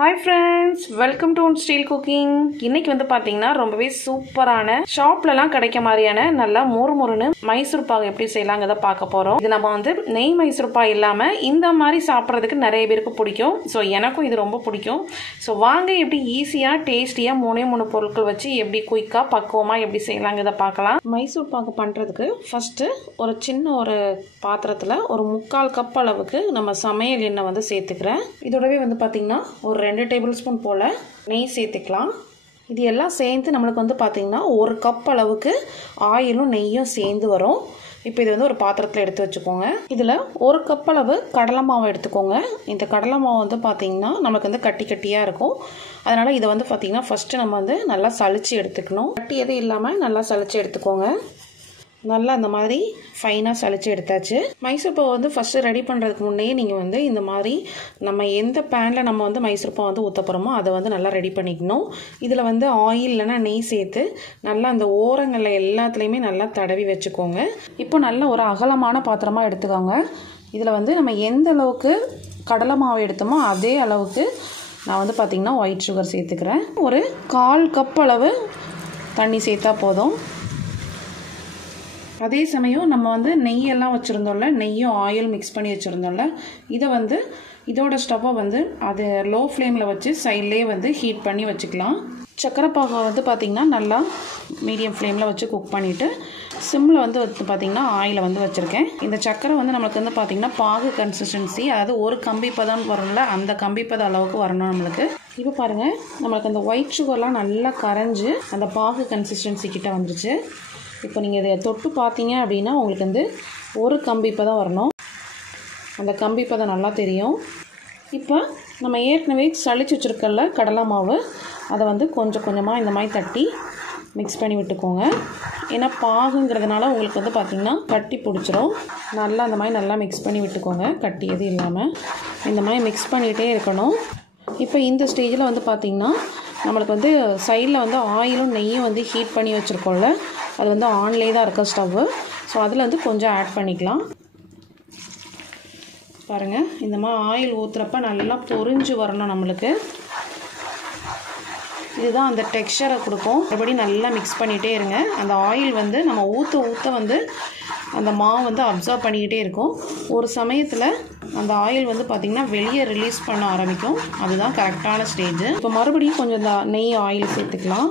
Hi friends, welcome to Steel Cooking. இன்னைக்கு வந்து பாத்தீங்கன்னா ரொம்பவே சூப்பரான ஷாப்லலாம் கிடைக்க மாதிரியான நல்லா மொறுமொறுன்னு மைசூர் பாகு எப்படி செய்யலாம்ங்கறத பார்க்க போறோம். இது நம்ம வந்து நெய் மைசூர் பாகு இல்லாம இந்த மாதிரி சாப்பிடுறதுக்கு நிறைய பேருக்கு பிடிக்கும். சோ எனக்கும் இது ரொம்ப பிடிக்கும். சோ வாங்க எப்படி ஈஸியா டேஸ்டியா மூணு பொருட்கள் வச்சு எப்படி குயிக்கா பக்குவமா எப்படி செய்யலாம்ங்கறத பார்க்கலாம். மைசூர் பாகு பண்றதுக்கு ஃபர்ஸ்ட் ஒரு சின்ன ஒரு பாத்திரத்துல ஒரு 1/4 கப் அளவுக்கு நம்ம சமையல் எண்ணெய் வந்து சேர்த்துக்கிறேன். இதோடவே வந்து பாத்தீங்கன்னா ஒரு 2 டேபிள் ஸ்பூன் போல நெய் சேர்த்துக்கலாம். இது எல்லாம் சேர்ந்து நம்மளுக்கு வந்து பார்த்தீங்கன்னா 1 கப் அளவுக்கு ஆயிலும் நெய்யும் சேர்ந்து வரும். இப்போ இது வந்து ஒரு பாத்திரத்தில் எடுத்து வச்சுக்கோங்க. இதில் 1 கப் அளவு கடலை மாவு எடுத்துக்கோங்க. இந்த கடலை மாவு வந்து பார்த்தீங்கன்னா நமக்கு வந்து கட்டி கட்டியாக இருக்கும். அதனால் இதை வந்து பார்த்தீங்கன்னா ஃபஸ்ட்டு நம்ம வந்து நல்லா சளிச்சு எடுத்துக்கணும். கட்டி எதுவும் இல்லாமல் நல்லா சளிச்சு எடுத்துக்கோங்க. நல்லா அந்த மாதிரி ஃபைனாக சளிச்சு எடுத்தாச்சு. மைசூர் பாவு வந்து ஃபஸ்ட்டு ரெடி பண்ணுறதுக்கு முன்னே நீங்கள் வந்து இந்த மாதிரி நம்ம எந்த பேனில் நம்ம வந்து மைசூர் பாவு வந்து ஊற்ற போகிறோமோ அதை வந்து நல்லா ரெடி பண்ணிக்கணும். இதில் வந்து ஆயில் இல்லைன்னா நெய் சேர்த்து நல்லா அந்த ஓரங்களில் எல்லாத்துலேயுமே நல்லா தடவி வச்சுக்கோங்க. இப்போ நல்ல ஒரு அகலமான பாத்திரமாக எடுத்துக்கோங்க. இதில் வந்து நம்ம எந்த அளவுக்கு கடலை மாவு எடுத்தோமோ அதே அளவுக்கு நான் வந்து பார்த்திங்கன்னா ஒயிட் சுகர் சேர்த்துக்கிறேன். ஒரு 1/4 கப் அளவு தண்ணி சேர்த்தா போதும். அதே சமயம் நம்ம வந்து நெய்யெல்லாம் வச்சுருந்தோம்ல, நெய்யும் ஆயில் மிக்ஸ் பண்ணி வச்சுருந்தோம்ல, இதை வந்து இதோட ஸ்டவ்வை வந்து அது லோ ஃப்ளேமில் வச்சு சைட்லேயே வந்து ஹீட் பண்ணி வச்சுக்கலாம். சக்கரை பாகை வந்து பார்த்திங்கன்னா நல்லா மீடியம் ஃப்ளேமில் வச்சு குக் பண்ணிவிட்டு சிம்மில் வந்து பார்த்திங்கன்னா ஆயிலை வந்து வச்சுருக்கேன். இந்த சக்கரை வந்து நம்மளுக்கு வந்து பார்த்திங்கன்னா பாகு கன்சிஸ்டன்சி, அதாவது ஒரு கம்பி பதம் வரும்ல, அந்த கம்பி பதம் அளவுக்கு வரணும் நம்மளுக்கு. இப்போ பாருங்கள், நம்மளுக்கு அந்த ஒயிட் சுகர்லாம் நல்லா கரைஞ்சி அந்த பாகு கன்சிஸ்டன்சி கிட்ட வந்துருச்சு. இப்போ நீங்கள் இதை தொட்டு பார்த்தீங்க அப்படின்னா உங்களுக்கு வந்து ஒரு கம்பி பதம் வரணும். அந்த கம்பி பதம் நல்லா தெரியும். இப்போ நம்ம ஏற்கனவே சளிச்சு வச்சுருக்கல கடலை மாவு, அதை வந்து கொஞ்சம் கொஞ்சமாக இந்த மாதிரி தட்டி மிக்ஸ் பண்ணி விட்டுக்கோங்க. ஏன்னா பாகுங்கிறதுனால உங்களுக்கு வந்து பார்த்திங்கன்னா கட்டி பிடிச்சிரும். நல்லா அந்த மாதிரி நல்லா மிக்ஸ் பண்ணி விட்டுக்கோங்க. கட்டி எதுவும் இல்லாமல் இந்த மாதிரி மிக்ஸ் பண்ணிகிட்டே இருக்கணும். இப்போ இந்த ஸ்டேஜில் வந்து பார்த்திங்கன்னா நம்மளுக்கு வந்து சைடில் வந்து ஆயிலும் நெய்யும் வந்து ஹீட் பண்ணி வச்சுருக்கோம்ல, அது வந்து ஆன்லேயே தான் இருக்க ஸ்டவ்வு. ஸோ அதில் வந்து கொஞ்சம் ஆட் பண்ணிக்கலாம். பாருங்கள், இந்த மாதிரி ஆயில் ஊற்றுறப்ப நல்லா பொரிஞ்சு வரணும் நம்மளுக்கு. இதுதான் அந்த டெக்ஸ்சரை கொடுக்கும். மறுபடியும் நல்லா மிக்ஸ் பண்ணிகிட்டே இருங்க. அந்த ஆயில் வந்து நம்ம ஊற்ற வந்து அந்த மாவு வந்து அப்சர்வ் பண்ணிக்கிட்டே இருக்கும். ஒரு சமயத்தில் அந்த ஆயில் வந்து பார்த்திங்கன்னா வெளியே ரிலீஸ் பண்ண ஆரம்பிக்கும். அதுதான் கரெக்டான ஸ்டேஜ். இப்போ மறுபடியும் கொஞ்சம் இந்த நெய் ஆயில் சேர்த்துக்கலாம்.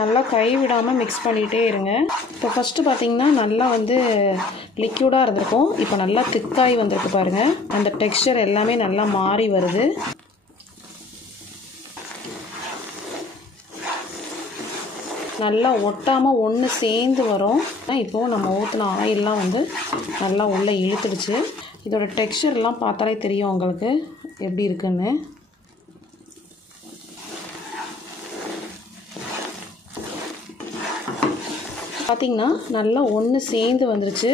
நல்லா கை விடாமல் மிக்ஸ் பண்ணிகிட்டே இருங்க. இப்போ ஃபஸ்ட்டு பார்த்திங்கன்னா நல்லா வந்து லிக்யூடாக இருந்திருக்கும். இப்போ நல்லா திக்காகி வந்திருக்கு பாருங்கள். அந்த டெக்ஸ்சர் எல்லாமே நல்லா மாறி வருது. நல்லா ஒட்டாமல் ஒன்று சேர்ந்து வரும். இப்போது நம்ம ஊற்றின ஆயிலெலாம் வந்து நல்லா உள்ளே இழுத்துடுச்சு. இதோட டெக்ஸ்சர்லாம் பார்த்தாலே தெரியும் உங்களுக்கு எப்படி இருக்குன்னு. பார்த்திங்கன்னா நல்லா ஒன்று சேர்ந்து வந்துருச்சு.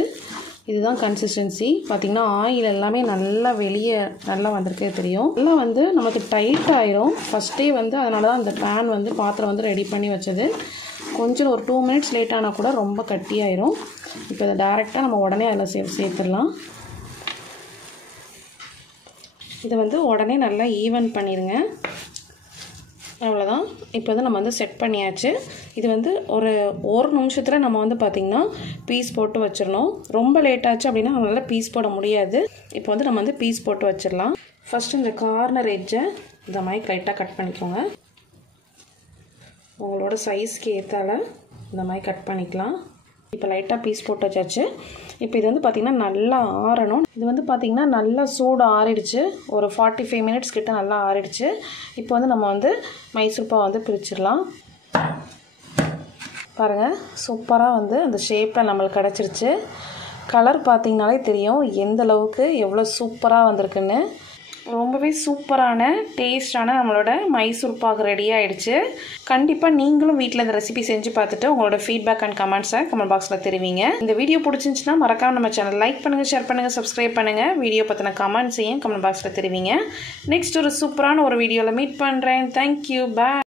இதுதான் கன்சிஸ்டன்சி. பார்த்திங்கன்னா ஆயில் எல்லாமே நல்லா வெளியே நல்லா வந்திருக்கே தெரியும். நல்லா வந்து நமக்கு டைட் ஆயிரும் ஃபஸ்ட்டே வந்து. அதனால தான் அந்த பேன் வந்து பாத்திரம் வந்து ரெடி பண்ணி வச்சது. கொஞ்சம் ஒரு 2 மினிட்ஸ் லேட் ஆனால் கூட ரொம்ப கட்டியாயிரும். இப்போ இதை டேரெக்டாக நம்ம உடனே அதில் சேர்த்துடலாம். இதை வந்து உடனே நல்லா ஈவன் பண்ணிடுங்க. அவ்வளோதான். இப்போ வந்து நம்ம வந்து செட் பண்ணியாச்சு. இது வந்து ஒரு நிமிஷத்தில் நம்ம வந்து பார்த்திங்கன்னா பீஸ் போட்டு வச்சிடணும். ரொம்ப லேட் ஆச்சு அப்படின்னா நம்மளால் பீஸ் போட முடியாது. இப்போ வந்து நம்ம வந்து பீஸ் போட்டு வச்சிடலாம். ஃபஸ்ட்டு இந்த கார்னர் எட்ஜை இந்த மாதிரி லைட்டாக கட் பண்ணிக்கோங்க. உங்களோட சைஸ்க்கு ஏற்றால இந்த மாதிரி கட் பண்ணிக்கலாம். இப்போ லைட்டாக பீஸ் போட்டு வச்சாச்சு. இப்போ இது வந்து பார்த்திங்கன்னா நல்லா ஆறணும். இது வந்து பார்த்திங்கன்னா நல்லா சூடு ஆறிடுச்சு. ஒரு 45 மினிட்ஸ் கிட்ட நல்லா ஆறிடுச்சு. இப்போ வந்து நம்ம வந்து மைசூர் பாவு வந்து பிரிச்சிடலாம். பாருங்கள், சூப்பராக வந்து அந்த ஷேப்பில் நம்மளுக்கு கிடச்சிருச்சு. கலர் பார்த்திங்கனாலே தெரியும் எந்த அளவுக்கு எவ்வளோ சூப்பராக வந்திருக்குன்னு. ரொம்பவே சூப்பரான டேஸ்டான நம்மளோட மைசூர் பாகு ரெடி ஆகிடுச்சு. கண்டிப்பாக நீங்களும் வீட்டில் இந்த ரெசிபி செஞ்சு பார்த்துட்டு உங்களோட ஃபீட்பேக் அண்ட் கமெண்ட்ஸை கமெண்ட் பாக்ஸில் தெரிவிங்க. இந்த வீடியோ பிடிச்சிருந்துச்சுன்னா மறக்காம நம்ம சேனல் லைக் பண்ணுங்கள், ஷேர் பண்ணுங்கள், சப்ஸ்கிரைப் பண்ணுங்கள். வீடியோ பற்றின கமெண்ட்ஸையும் கமெண்ட் பாக்ஸில் தெரிவிங்க. நெக்ஸ்ட் ஒரு சூப்பரான ஒரு வீடியோவில் மீட் பண்ணுறேன். தேங்க்யூ, பாய்.